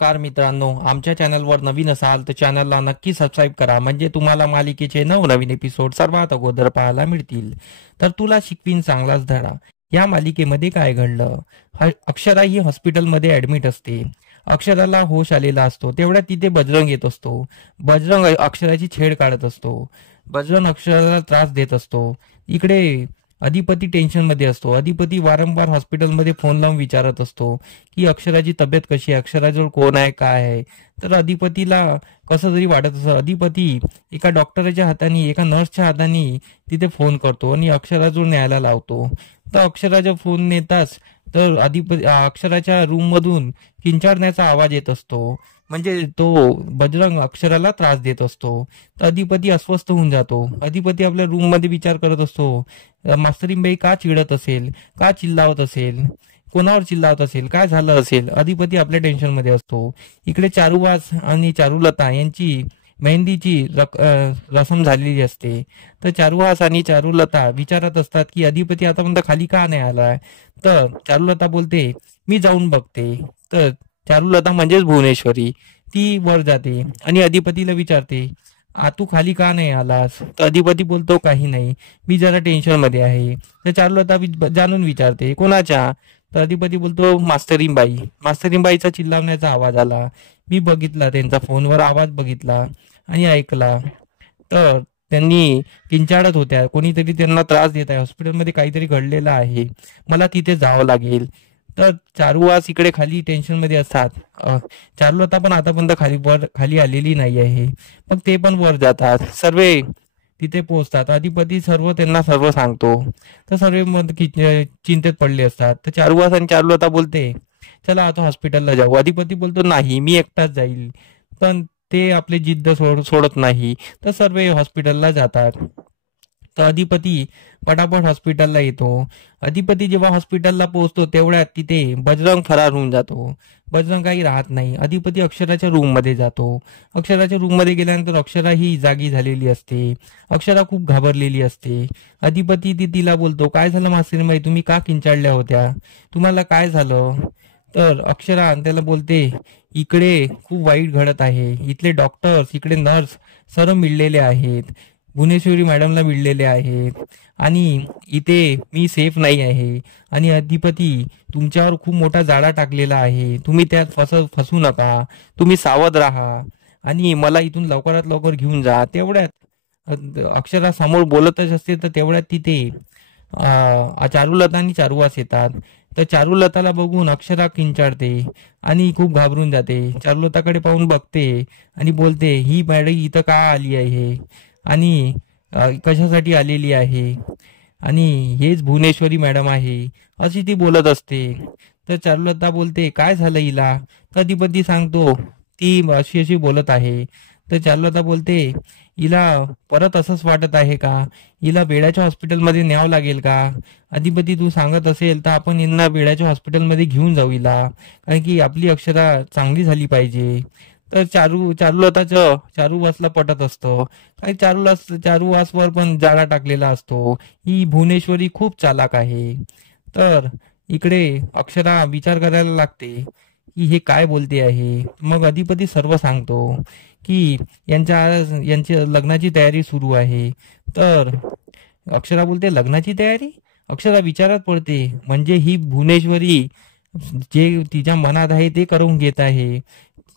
Car मित्रांनो, आमच्या चॅनलवर नवीन असाल तर चॅनलला नक्की सबस्क्राईब करा, म्हणजे तुम्हाला मालिकेचे नवनवीन एपिसोड सर्वात अगोदर पाहायला मिळतील. तर तुला शिकवीन चांगलाच धडा या मालिकेमध्ये काय घडलं. अक्षरा ही हॉस्पिटलमध्ये ऍडमिट असते. अक्षराला होश आलेला असतो तेवढ्यात तिथे बजरंग येत असतो. बजरंग अक्षराची छेड काढत असतो. बजरंग अक्षराला त्रास देत असतो. इकडे अधिपती टेन्शन मध्ये असतो. अधिपती वारंवार हॉस्पिटलमध्ये फोन लावून विचारत असतो की अक्षराची तब्येत कशी आहे, अक्षराजवळ कोण आहे, काय आहे. तर अधिपतीला कसं तरी वाटत असं. अधिपती एका डॉक्टरच्या हाताने, एका नर्सच्या हाताने तिथे फोन करतो आणि अक्षराजवळ न्यायला लावतो. तर अक्षराचा फोन नेताच तर अक्षराच्या रूम मधून किंचाळण्याचा आवाज येत असतो. म्हणजे तो बजरंग अक्षराला त्रास देत असतो. तर अधिपती अस्वस्थ होऊन जातो. अधिपती आपल्या रूम मध्ये विचार करत असतो, मास्तरीबाई का चिडत असेल, का चिल्लावत असेल, कोणावर चिल्लावत असेल, काय झालं असेल. अधिपती आपल्या टेन्शन मध्ये असतो. इकडे चारुवास आणि चारुलता यांची मेहंदीची रसम झालेली असते. तर चारुहास आणि चारुलता विचारत असतात की अधिपती आतापर्यंत खाली का नाही आलाय. तर चारुलता बोलते मी जाऊन बघते. तर चारुलता म्हणजेच भुवनेश्वरी ती वर जाते आणि अधिपतीला विचारते तू खाली का नाही आलास. तर अधिपती बोलतो काही नाही, मी जरा टेन्शन मध्ये आहे. तर चारुलता जाणून विचारते कोणाच्या. तर अधिपती बोलतो मास्तरीबाई. मास्तरीबाईचा चिल्लावण्याचा आवाज आला. मी बघितला, त्यांचा फोनवर आवाज बघितला आणि ऐकला. तर त्यांनी किंचाळत होत्या, कोणीतरी त्यांना त्रास देत आहे, हॉस्पिटलमध्ये काहीतरी घडलेलं आहे, मला तिथे जावं लागेल. तर चारुवास इकडे खाली टेन्शन मध्ये असतात. चारुलता पण आतापर्यंत खाली आलेली नाही आहे. मग ते पण वर जातात. सर्व तिथे पोहोचतात. अधिपती त्यांना सर्व सांगतो. तर सर्व चिंतेत पडले असतात. तर चारुवास आणि चारुलता बोलते चला आता हॉस्पिटलला जाऊ. अधिपती बोलतो नाही, मी एकटाच जाईल. पण ते आपली जिद्द सोडत नाही. तर सर्व हॉस्पिटलला जातात. तर अधिपती पटापट हॉस्पिटलला येतो. अधिपती जेव्हा हॉस्पिटलला पोहोचतो तेवढ्यात तिथे बजरंग फरार होऊन जातो. बजरंग काही राहत नाही. अधिपती अक्षराच्या रूम मध्ये जातो. अक्षराच्या रूम मध्ये गेल्यानंतर अक्षरा ही जागी झालेली असते. अक्षरा खूप घाबरलेली असते. अधिपती तिला बोलतो काय झालं मास्तरीबाई, तुम्ही का किंचाळल्या होत्या, तुम्हाला काय झालं. तर अक्षरा त्याला बोलते इकडे खूप वाईट घडत आहे. इथले डॉक्टर्स, इकडे नर्स सर्व मिळलेले आहेत, भुवनेश्वरी मॅडमला मिळलेले आहेत आणि इथे मी सेफ नाही आहे. आणि अधिपती तुमच्यावर खूप मोठा जाळा टाकलेला आहे, तुम्ही त्यात फसू नका, तुम्ही सावध राहा आणि मला इथून लवकरात लवकर घेऊन जा. तेवढ्यात अक्षरा समोर बोलतच असते. तर तेवढ्यात तिथे चारुलता आणि चारुवास येतात. तर चारुलताला बघून अक्षरा किंचाळते आणि खूप घाबरून जाते. चारुलताकडे पाहून बघते आणि बोलते ही मॅडम इथं का आली आहे आणि कशासाठी आलेली आहे आणि हेच भुवनेश्वरी मॅडम आहे अशी ती बोलत असते. तर चारुलता बोलते काय झालं हिला. कधीपती सांगतो ती अशी अशी बोलत आहे. तर चारुलता बोलते हिला परत असंच वाटत आहे का, हिला बेड्याच्या हॉस्पिटलमध्ये न्यावं लागेल का. अधिपती तू सांगत असेल तर आपण यांना बेड्याच्या हॉस्पिटलमध्ये घेऊन जाऊ हिला, कारण की आपली अक्षरा चांगली झाली पाहिजे. तर चारुलताचं चारुवासला पटत असतं. काही चारुवासवर पण जाळा टाकलेला असतो. ही भुवनेश्वरी खूप चालाक आहे. तर इकडे अक्षरा विचार करायला लागते की हे काय बोलते आहे. मग अधिपती सर्व सांगतो की यांच्या लग्नाची तयारी सुरू आहे. तर अक्षरा बोलते लग्नाची तयारी. अक्षरा विचारात पडते, म्हणजे ही भुवनेश्वरी जे तिच्या मनात आहे ते करून घेत आहे.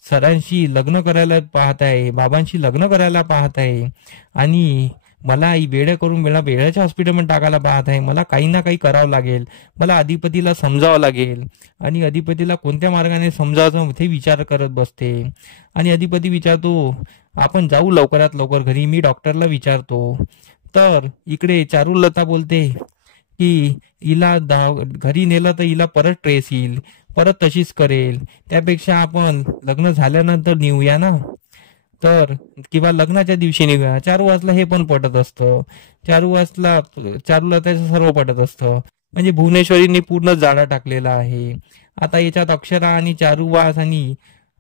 सरांशी लग्न करायला पाहत आहे, बाबांशी लग्न करायला पाहत आहे आणि मला ही वेळ करून मला वेळाच्या हॉस्पिटलमध्ये टाकायला पाहत आहे. मला काही ना काही करावं लागेल, मला अधिपतीला समजावं लागेल आणि अधिपतीला कोणत्या मार्गाने समजावं ते विचार करत बसते. आणि अधिपती विचारतो आपण जाऊ लवकरात लवकर घरी, मी डॉक्टरला विचारतो. तर इकडे चारुलता बोलते की हिला घरी नेलं तर हिला परत ट्रेस येईल, परत तशीच करेल, त्यापेक्षा आपण लग्न झाल्यानंतर नेऊया ना. तर किंवा लग्नाच्या दिवशी निघूया. चारुवासला हे पण पटत असतं. चारुलताचं सर्व पटत असतं. म्हणजे भुवनेश्वरीने पूर्ण जाळा टाकलेला आहे. आता याच्यात अक्षरा आणि चारुवास आणि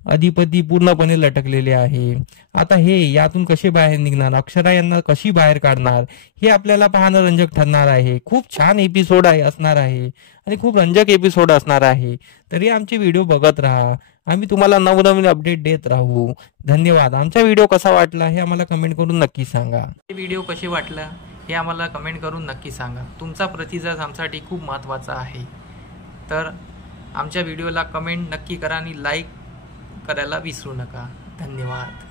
अधिपती पूर्णपणे लटकलेले आहे. आता हे यातून कसे बाहेर निघणार, अक्षरा यांना कशी बाहेर काढणार, हे आपल्याला पाहणं रंजक ठरणार आहे. खूप छान एपिसोड असणार आहे आणि खूप रंजक एपिसोड असणार आहे. तरी आमचे व्हिडिओ बघत राहा. आम्ही तुम्हाला नवनवीन अपडेट देत राहू. धन्यवाद. आमचा व्हिडिओ कसा वाटला हे आम्हाला कमेंट करून नक्की सांगा. व्हिडिओ कसे वाटला हे आम्हाला कमेंट करून नक्की सांगा. तुमचा प्रतिसाद आमच्यासाठी खूप महत्त्वाचा आहे. तर आमच्या व्हिडिओला कमेंट नक्की करा आणि लाईक करायला विसरू नका. धन्यवाद.